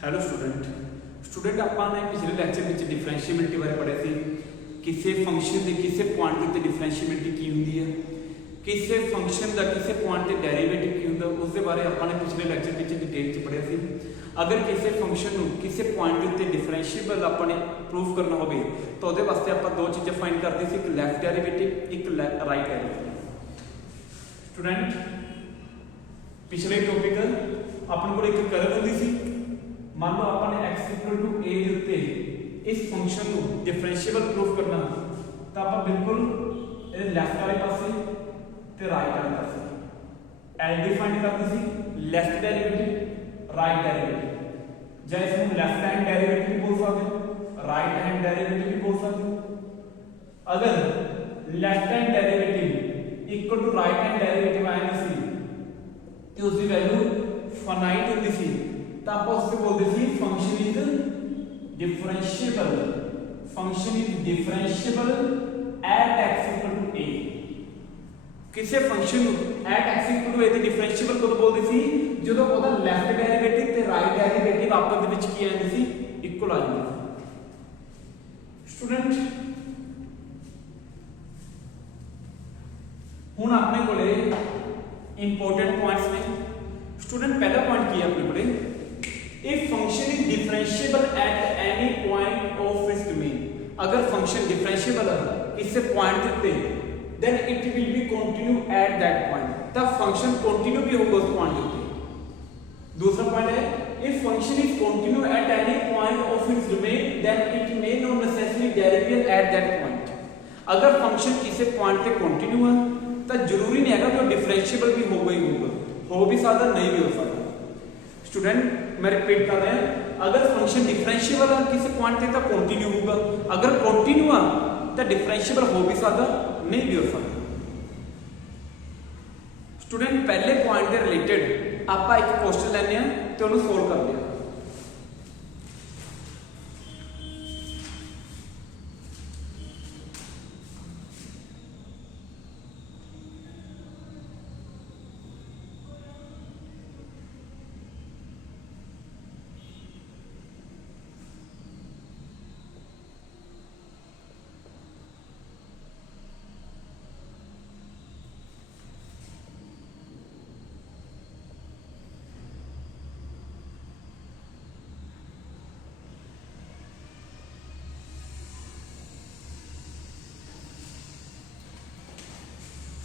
Hello student आपने पिछले lecture में डिफरेंशिएबिलिटी बारे पढ़े थे। किसी फंक्शन के किसी पॉइंट के डिफरेंशिएबिलिटी की होंगी है, किसी फंक्शन का किसी पॉइंट के डेरीवेटिव की होंगे, उसके बारे आपने पिछले लैक्चर में डिटेल च पढ़िया सी। अगर किसी फंक्शन को किसी पॉइंट के उत्ते डिफरेंशिएबल आपने प्रूव करना हो तो वो वास्ते आप दो चीज़ें फाइंड करते थे, एक लैफ्ट डेरीवेटिव, एक राइट डेरीवेटिव। स्टूडेंट पिछले टॉपिक अपन को एक कर्व होंगी सी। मान लो आपने x इक्वल टू a के उत्ते इस फंक्शन को डिफरेंशिएबल प्रूफ करना तो आप बिल्कुल लेफ्ट वाले पासे ते राइट वाले पासे एल डिफाइन करते सी लेफ्ट डेरिवेटिव राइट डेरिवेटिव। ਜਾਂ ਇਸ ਨੂੰ लेफ्ट हैंड डेरिवेटिव भी बोल सकते हो, राइट हैंड डेरिवेटिव भी बोल सकते हो। अगर left hand derivative equal to right hand derivative आए सी तो उसकी वैल्यू फाइनाइट होती सी तो आप उससे बोलते थे function is differentiable, function is differentiable at x equal to a। किसी function at x equal to a ते डिफरेंशिएबल कਦੋਂ बोलते सी ਜਦੋਂ ਉਹਦਾ ਲੈਫਟ ਡੈਰੀਵੇਟਿਵ ਤੇ ਰਾਈਟ ਡੈਰੀਵੇਟਿਵ ਆਪਸ ਦੇ ਵਿੱਚ ਕੀ ਆਉਂਦੇ ਸੀ, ਇਕੁਅਲ ਆ ਜਾਂਦੇ ਸੀ। ਸਟੂਡੈਂਟ ਹੁਣ ਆਪਣੇ ਕੋਲੇ इंपॉर्टेंट पॉइंट्स ने। स्टूडेंट पहला पॉइंट की अपने कोले if function is differentiable at any point of its domain. अगर फंक्शन डिफरेंशिएबल है किसी पॉइंट पे then it will be continue at that point, तब फंक्शन कंटिन्यू भी होगा उस पॉइंट पे। दूसरा पॉइंट है if function is continue at any point of its domain then it may not necessarily derivate at that point. अगर function किसी point पे कंटिन्यू है तो जरूरी नहीं है कि डिफरेंशिएबल भी होगा ही होगा, हो भी सकता नहीं भी हो सकता। स्टूडेंट मैं रिपीट कर रहा हूं, अगर फंक्शन डिफरेंशिएबल है किसी पॉइंट पे तो कंटिन्यू होगा, अगर कंटिन्यू है तो डिफरेंशिएबल हो भी सकता नहीं भी हो सकता। स्टूडेंट पहले पॉइंट के रिलेटेड आप एक क्वेश्चन लेने तो उन्हें सोल्व कर लिया।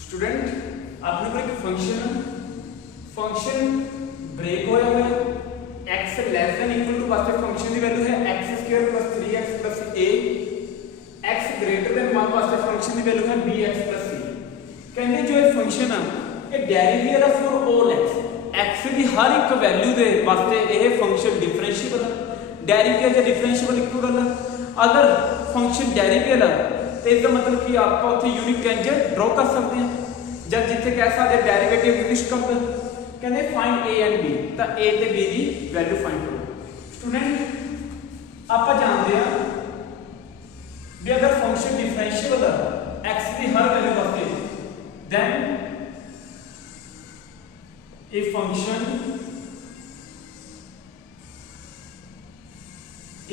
स्टूडेंट आपने को एक फंक्शन ब्रेक होया हुआ है, x less than equal to वास्ते फंक्शन की वैल्यू है x² + 3x + a, x greater than 1 वास्ते फंक्शन की वैल्यू है bx + c। कहते जो ये फंक्शन है ये डेरिवेटिव है फॉर ऑल x की हर एक वैल्यू दे वास्ते ये फंक्शन डिफरेंशिएबल है। डेरिवेटिव या डिफरेंशिएबल इक्वल गल है। अगर फंक्शन डेरिवेटिव है तो इसका मतलब कि आप उत्थे यूनिट टेंजेंट ड्रॉ कर सकते हैं, जब जिथे कह सकते डेरिवेटिव एग्जिस्ट करता कहते फाइंड a एंड b, तो a ते b की वैल्यू फाइंड करो। स्टूडेंट आप जानते हैं भी अगर फंक्शन डिफरेंशिएबल है x की हर वैल्यू वास्ते then a function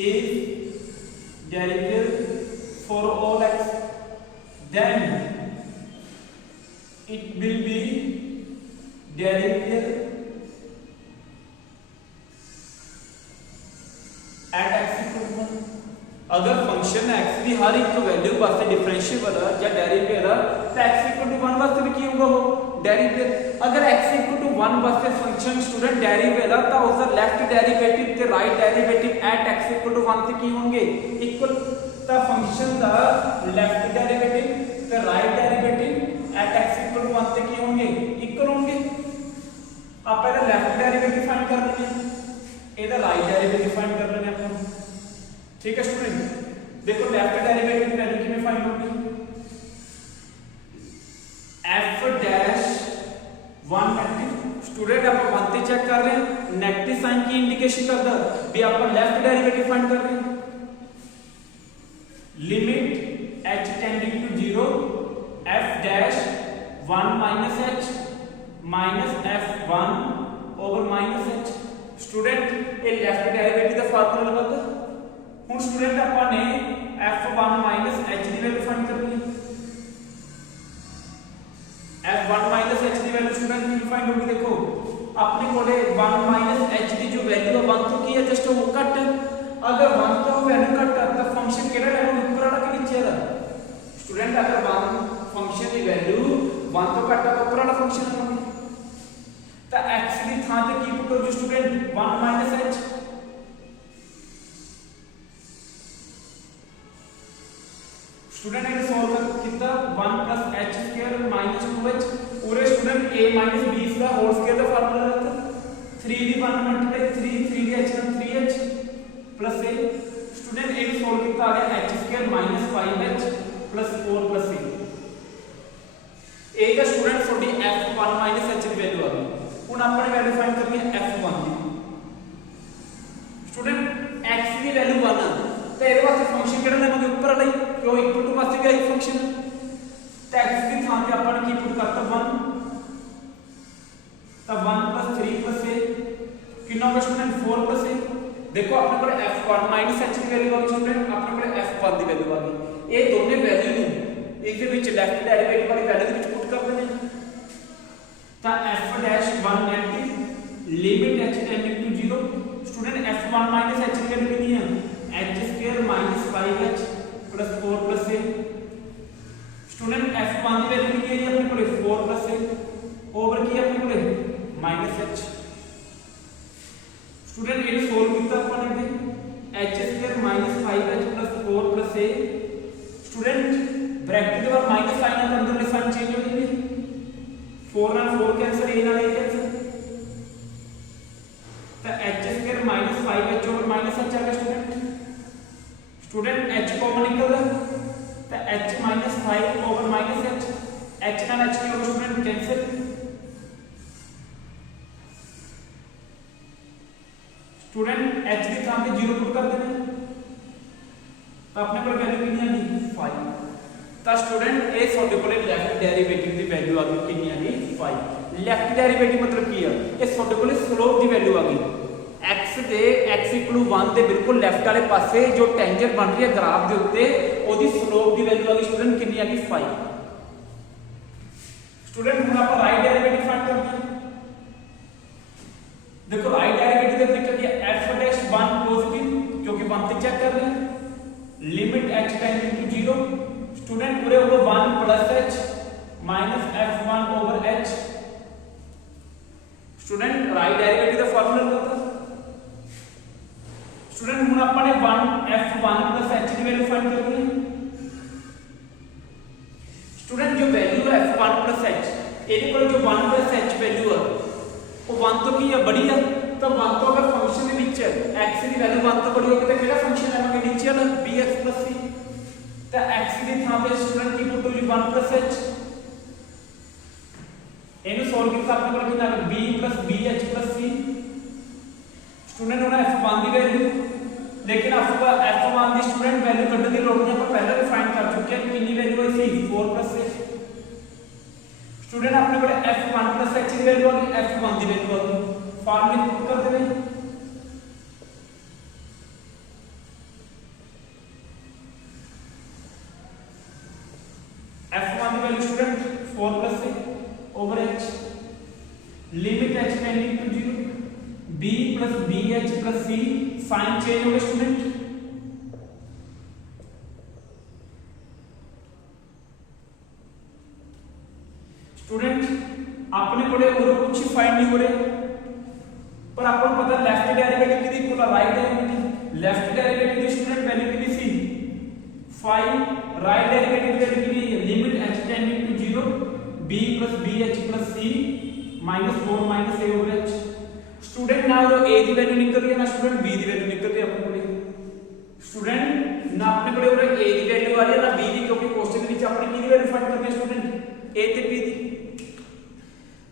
is derivative for all x then it will be derivative at x equal to 1। अगर फंक्शन x की हर एक वैल्यू वास्ते डिफरेंशिएबल है या डेरिवेटिव है तो x equal to 1 वास्ते भी की होगा वो डेरिवेटिव। अगर x equal to 1 वास्ते फंक्शन स्टूडेंट डेरिवेटिव है तो उसका लेफ्ट डेरिवेटिव ते right derivative at x equal to 1 से की होंगे इक्वल। तो फंक्शन का लेफ्ट डेरिवेटिव ते right derivative at x equal to 1 से की होंगे इक्वल होंगे। आप पहले लेफ्ट डेरिवेटिव फाइंड कर लेंगे, इधर राइट डेरिवेटिव फाइंड कर लेंगे अपन। ठीक है स्टूडेंट, देखो लेफ्ट डेरिवेटिव की वैल्यू कितने फाइंड होगी, f डैश 1 नेगेटिव। स्टूडेंट आप 1 से चेक कर रहे हैं, नेगेटिव साइन की इंडिकेशन करता भी आप लेफ्ट डेरिवेटिव फाइंड कर रहे हैं। Limit h tending to 0 f dash 1 - h - f1 over -h। Student ये लेफ्ट डेरिवेटिव का फार्मूला लगाता हूं स्टूडेंट अपन ने f1 - h की वैल्यू फाइंड करनी है f1 - h की वैल्यू स्टूडेंट की फाइंड होगी देखो अपने कोले 1 - h की जो वैल्यू है 1 तो की है जस्ट वो कट अगर 1 तो वैल्यू कट तो फंक्शन केड़ा लेवल ऊपर वाला के नीचे वाला स्टूडेंट अगर 1 फंक्शन की वैल्यू 1 तो कट तो ऊपर वाला फंक्शन है तो x की थां ते की पुट हो जो स्टूडेंट 1 - h स्टूडेंट ने सॉल्व कितना 1 + h² - 2h पूरे स्टूडेंट a - b का होल स्क्वायर का फार्मूला रहता 3 दी 1 × 3 3 दी h 3h plus a student a solve कितना आ गया h² - 5h + 4 + a का स्टूडेंट थोड़ी f1 - h की वैल्यू आ गई ਹੁਣ ਆਪਾਂ ਨੇ ਵੈल्यू फाइंड करनी है f1 ਦੀ स्टूडेंट x की वैल्यू 1 तो ਇਹਦੇ ਵਾਸਤੇ ਫੰਕਸ਼ਨ ਕਿਹੜਾ ਲਵਾਂਗੇ ਉੱਪਰ ਵਾਲਾ ਹੀ ਕਿਉਂ ਇਕੁਅਲ ਟੂ ਵਾਸਤੇ ਵੀ ਆਈ ਫੰਕਸ਼ਨ ਤੇ x ਦੀ ਥਾਂ ਤੇ ਆਪਾਂ ਨੇ ਕੀ ਪੁੱਟ ਕਰਤਾ 1 ਤਾਂ 1 + 3 + a कितना होगा स्टूडेंट 4 + a देखो अपने को f1 - h की वैल्यू आ गई स्टूडेंट अपने को f1 ਦੀ वैल्यू आ गई ਇਹ ਦੋਨੇ ਵੈल्यू ਨੂੰ ਇਹਦੇ ਵਿੱਚ ਲੈਫਟ ਡੈਰੀਵੇਟਿਵ ਵਾਲੀ ਵੈल्यू ਦੇ ਵਿੱਚ ਪੁੱਟ ਕਰ ਦਿੰਦੇ ਹਾਂ ਤਾਂ f'1 negative limit h tending to 0 student f1 - h की वैल्यू कितनी है h² - 5h + 4 + a student f1 की वैल्यू कितनी है अपने को 4 + a ओवर की अपने को -h स्टूडेंट ये सॉल्व किया अपन ने h² - 5h + 4 + a student bracket के बाद माइनस साइन है अंदर साइन चेंज हो जाएगी 4 ਨਾਲ 4 कैंसिल a ਨਾਲ a कैंसिल तो h² - 5h over -h आ गया स्टूडेंट h कॉमन निकल रहा तो h - 5 over -h h ਨਾਲ h की होगा स्टूडेंट कैंसिल स्टूडेंट h की स्थान पे 0 पुट कर देना तो अपने को वैल्यू कितनी आ गई 5 ਤਾਂ ਸਟੂਡੈਂਟ ਇਹ ਤੁਹਾਡੇ ਕੋਲੇ ਲੈਫਟ ਡੈਰੀਵੇਟਿਵ ਦੀ ਵੈਲਿਊ ਆ ਗਈ ਕਿੰਨੀ ਆ ਗਈ 5 ਲੈਫਟ ਡੈਰੀਵੇਟਿਵ ਮਤਲਬ ਕੀ ਆ ਇਹ ਤੁਹਾਡੇ ਕੋਲੇ ਸਲੋਪ ਦੀ ਵੈਲਿਊ ਆ ਗਈ x ਦੇ x = 1 ਦੇ ਬਿਲਕੁਲ ਲੈਫਟ ਵਾਲੇ ਪਾਸੇ ਜੋ ਟੈਂਜੈਂਟ ਬਣ ਰਹੀ ਹੈ ਗ੍ਰਾਫ ਦੇ ਉੱਤੇ ਉਹਦੀ ਸਲੋਪ ਦੀ ਵੈਲਿਊ ਆ ਗਈ ਸਟੂਡੈਂਟ ਕਿੰਨੀ ਆ ਗਈ 5 ਸਟੂਡੈਂਟ ਹੁਣ ਆਪਾਂ ਰਾਈਟ ਡੈਰੀਵੇਟਿਵ ਫਾਈਂਡ ਕਰਦੇ ਹਾਂ देखो राइट डेरिवेटिव का तरीका क्या f'1 पॉजिटिव क्योंकि 1 से चेक कर रहे हैं limit h tending to 0 student पूरे होगा 1 + h - f1 over h student right derivative का फार्मूला होता स्टूडेंट ਹੁਣ ਆਪਾਂ ਨੇ 1 f1 + h की वैल्यू फाइंड करनी है स्टूडेंट जो वैल्यू है f1 + h ਇਹਦੇ ਕੋਲ जो 1 + h वैल्यू है वो 1 तो की है बड़ी है तो 1 तो अगर फंक्शन ਦੇ ਵਿੱਚ x ਦੀ ਵੈਲਿਊ 1 ਤੋਂ ਬੜੀ ਹੋਵੇ ਤਾਂ ਕਿਹੜਾ ਫੰਕਸ਼ਨ ਲਵਾਂਗੇ ਨੀਚੇ ਵਾਲਾ bx + c ਤਾਂ x ਦੀ ਥਾਂ ਤੇ ਸਟੂਡੈਂਟ ਕੀ ਪੁੱਟ ਹੋ ਜੀ 1 + h ਇਹਨੂੰ ਸੋਲਵ ਕੀਤਾ ਆਪਣੇ ਕੋਲ ਕਿੰਨਾ b + bh + c स्टूडेंट होना f1 ਦੀ ਵੈਲਿਊ लेकिन आपको f1 ਦੀ स्टूडेंट वैल्यू ਕੱਢਣ ਦੀ ਲੋੜ ਨਹੀਂ ਆਪਾਂ ਪਹਿਲਾਂ ਵੀ ਫਾਈਂਡ ਕਰ ਚੁੱਕੇ ਹਾਂ ਕਿੰਨੀ ਵੈਲਿਊ ਆਈ ਸੀ 4 + h स्टूडेंट अपने को f1 + h की वैल्यू आ गई f1 की वैल्यू आ गई फार्मूला पुट कर देना f1 की value student 4 + a over h limit h tending to 0 b + bh + c sign change हो गया स्टूडेंट स्टूडेंट अपने कोले और कुछ फाइंड नहीं हो रहे पर आपको पता लेफ्ट डेरिवेटिव कितनी इक्वल है राइट डेरिवेटिव लेफ्ट डेरिवेटिव की स्टूडेंट वैल्यू कितनी सी 5 राइट डेरिवेटिव वैल्यू कितनी limit h tending to 0 b + bh + c -4 - a over h student ना वो a की वैल्यू निकल रही है ना स्टूडेंट b की वैल्यू निकल रही है अपने कोले स्टूडेंट ना अपने कोले और a की वैल्यू आ रही है ना b की क्योंकि क्वेश्चन में अपने की वैल्यू फाइंड करनी है स्टूडेंट a ते b की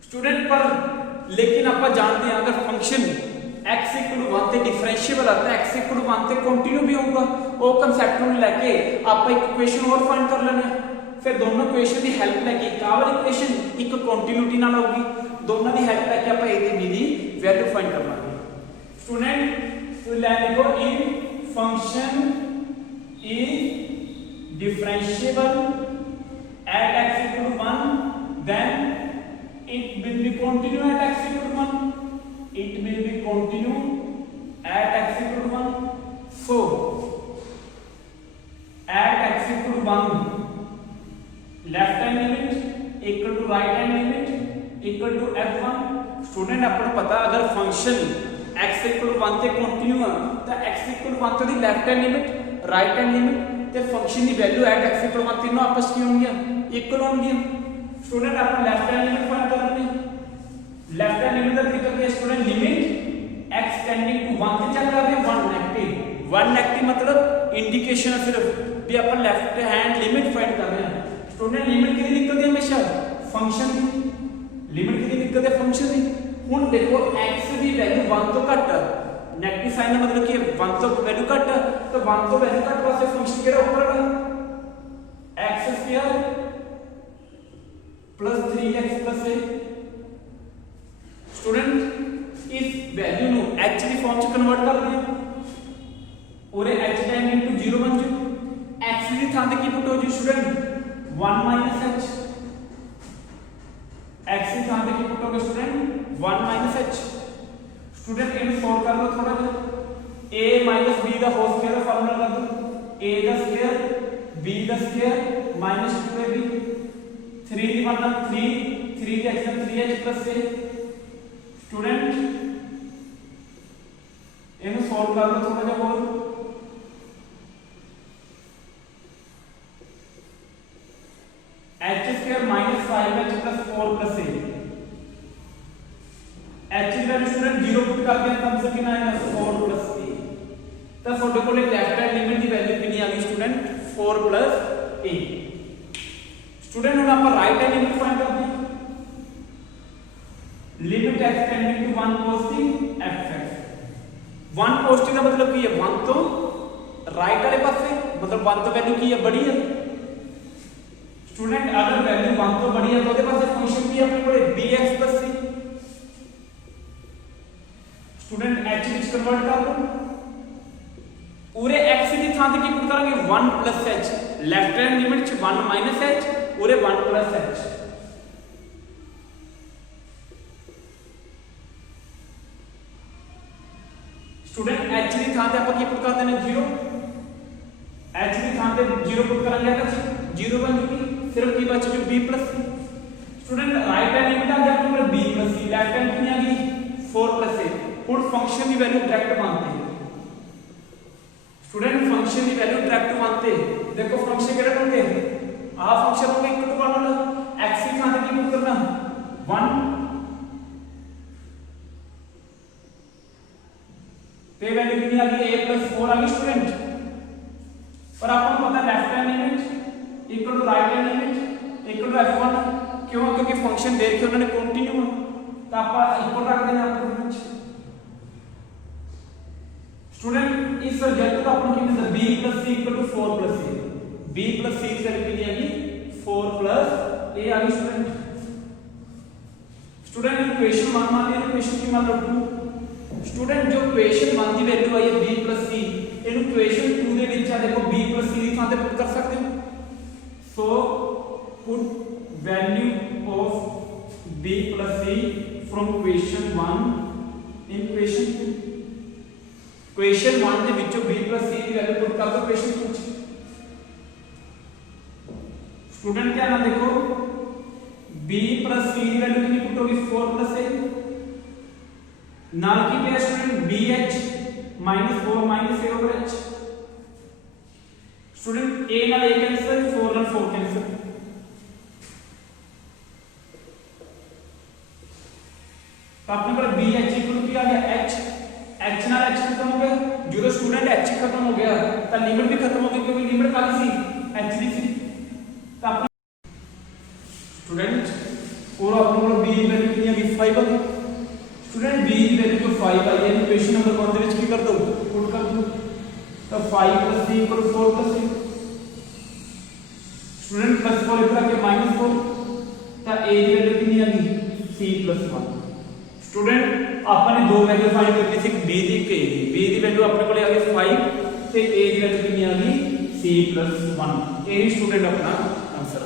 स्टूडेंट पर लेकिन आप जानते हैं अगर फंक्शन x = 1 ਤੇ डिफरेंशिएबल आता है x = 1 ਤੇ कंटिन्यू भी होगा वो कांसेप्ट ਨੂੰ ਲੈ ਕੇ ਆਪਾਂ ਇੱਕ ਇਕੁਏਸ਼ਨ ਹੋਰ ਫਾਈਂਡ ਕਰ ਲੈਣੇ ਫਿਰ ਦੋਨੋਂ ਇਕੁਏਸ਼ਨ ਦੀ ਹੈਲਪ ਲੈ ਕੇ ਇੱਕ ਆਵਰ ਇਕੁਏਸ਼ਨ ਇੱਕ ਕੰਟੀਨਿਊਟੀ ਨਾਲ ਆਊਗੀ ਦੋਨਾਂ ਦੀ ਹੈਲਪ ਲੈ ਕੇ ਆਪਾਂ a ਤੇ b ਦੀ ਵੈਲਿਊ ਫਾਈਂਡ ਕਰ ਲਾਂਗੇ लाइन देखो, if function is differentiable at x equal to 1, then it will be continue at x equal to 1. It will be continue at x equal to 1. So at x equal to 1, left hand limit equal to right hand limit equal to f1. Student आपको पता अगर function x equal to 1 ਤੇ continue ਆ ਤਾਂ x equal to 1 ਤੇ ਦੀ left hand limit, right hand limit ਤੇ function the value at x equal to 1 तीनों आपस की होंगी, इक्वल होंगी। स्टूडेंट आप लेफ्ट हैंड लिमिट फाइंड करनी है। लेफ्ट हैंड लिमिट का तरीका क्या है student? Limit x tending to 1 से चल रहा है 1 नेगेटिव। 1 नेगेटिव मतलब इंडिकेशन है सिर्फ भी अपन लेफ्ट हैंड लिमिट फाइंड कर रहे हैं। स्टूडेंट लिमिट कितनी निकलती है हमेशा? फंक्शन की लिमिट कितनी निकलती है? फंक्शन की। हुन देखो x की वैल्यू 1 तो घट, नेगेटिव साइन का मतलब कि 1 तो वैल्यू घट, तो 1 तो वैल्यू घट वास्ते फंक्शन केड़ा ऊपर है? x square plus 3x plus a। Student इस वैल्यू नु h की फॉर्म च कन्वर्ट कर दिया और h टाइम इनटू 0 बन जाए। x की थां ते की पुट हो जी स्टूडेंट? 1 h। x की थां ते की पुट होगा स्टूडेंट? 1 h। स्टूडेंट इन्हें सॉल्व कर लो थोड़ा सा। a माइनस b का होल स्क्वायर का फार्मूला लगा दो, a का स्क्वायर b का स्क्वायर माइनस 2ab, 3 की 1 3 3 के x 3h plus a। Student इन्हें सॉल्व कर लो थोड़ा सा और। h square minus 5h plus 4 plus a। h की वैल्यू स्टूडेंट 0 पुट कर दिया तब से कितना आएगा? 4 प्लस a। तो ਤੁਹਾਡੇ ਕੋਲ लेफ्ट हैंड लिमिट की वैल्यू कितनी आ गई स्टूडेंट? 4 plus a। स्टूडेंट हम आप राइट हैंड लिमिट फाइंड करते हैं। Limit x tending to 1 cos t fx। 1 cos t का मतलब की है 1 तो राइट वाले पासे, मतलब 1 तो वैल्यू की है बड़ी है। स्टूडेंट अगर वैल्यू 1 तो बड़ी है तो ਉਹਦੇ ਪਾਸੇ फंक्शन की अपने कोले bx c। स्टूडेंट h ਵਿੱਚ ਕਨਵਰਟ ਕਰ ਲਓ। पूरे x की थां ते की पुट करेंगे 1 plus h। Left hand limit च 1 माइनस h पूरे 1 प्लस h। स्टूडेंट h की थां ते अपन की पुट कर देना 0। h की थां ते 0 पुट करेंगे तो 0 बन जूगी, सिर्फ की बच जो b plus c। Student right hand limit आ गया अपने को b plus c, left hand कितनी आ गई? 4 प्लस a। हुन फंक्शन की वैल्यू डायरेक्ट मानते हैं। स्टूडेंट फंक्शन की वैल्यू डायरेक्ट मानते देखो फंक्शन केड़ा होंगे? आ फंक्शन होंगे इक्वल टू 1 वाला। x की थां ते की पुट करना 1 ते वैल्यू कितनी आ गई? a + 4 आ गई स्टूडेंट। पर आपको पता left hand limit equal to right hand limit equal to f1। क्यों? क्योंकि फंक्शन दे के उन्होंने कंटिन्यू है तो आप इक्वल रख देना आपको। स्टूडेंट इस रिजल्ट का अपन की मतलब b + c = 4 + a। b + c की वैल्यू कितनी आ गई? 4 + a आ गई स्टूडेंट। स्टूडेंट इक्वेशन 1 मान लिया, इक्वेशन की मान लो 2। स्टूडेंट जो इक्वेशन 1 की वैल्यू आई है b + c, इनु इक्वेशन 2 ਦੇ ਵਿੱਚ ਆ ਦੇਖੋ b + c ਦੀ ਥਾਂ ਤੇ ਪੁੱਟ ਕਰ ਸਕਦੇ ਹੋ। So put value of b + c from equation 1 in equation 2। Equation 1 ਦੇ ਵਿੱਚੋਂ b + c ਦੀ ਵੈल्यू ਪੁੱਟ ਕਰ ਦੋ ਇਕੁਏਸ਼ਨ 2 ਚ। स्टूडेंट ध्यान ਨਾਲ देखो b + c ਦੀ ਵੈल्यੂ ਕਿੰਨੀ ਪੁੱਟ ਹੋਗੀ? 4 + a। नाल की पे student bh -4 - a over h। Student a नाल a कैंसिल, 4 नाल 4 कैंसिल। तो अपने को bh इक्वल की आ गया h। h नाल h खत्म हो गया। जो स्टूडेंट h खत्म हो गया तो लिमिट भी खत्म हो गई क्योंकि लिमिट काली सी h दी सी। तो अपने स्टूडेंट और अपने को b वैल्यू कितनी आ गई? 5 आ गई। स्टूडेंट b की वैल्यू जो 5 आई है इक्वेशन नंबर 1 ਦੇ ਵਿੱਚ ਕੀ ਕਰ ਦੋ? ਪੁੱਟ ਕਰ ਦੋ। तो 5 + c = 4 + a। स्टूडेंट +4 इधर आके -4 तो a की वैल्यू कितनी आ गई? c + 1। स्टूडेंट आपने दो वैल्यू फाइंड करनी थी, b दी के दी। b दी वैल्यू अपने को आ गई 5 ਤੇ a ਦੀ ਵੈल्यू ਕਿੰਨੀ ਆ ਗਈ c + 1। ਇਹ ਸਟੂਡੈਂਟ ਆਪਣਾ ਆਨਸਰ